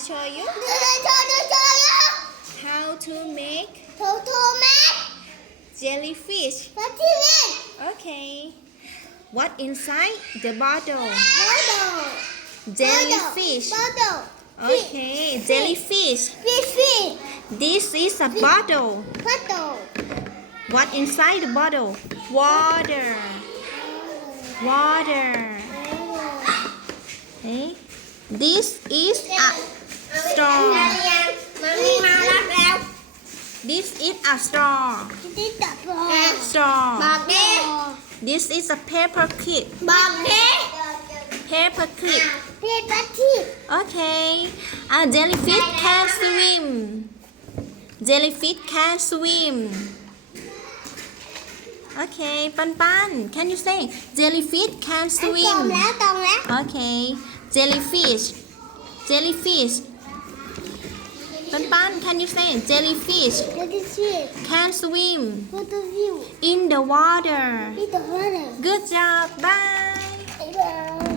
show you how to make jellyfish. Okay. What inside the bottle? Jellyfish. Okay, jellyfish. This is a bottle. What inside the bottle? Water. Okay. This is a straw. This is a straw. This is a paper clip. Okay. A jellyfish can swim. Jellyfish can swim. Okay, Pan, can you say jellyfish can swim? Okay, jellyfish. Pan, can you say jellyfish can swim in the water? Good job. Bye.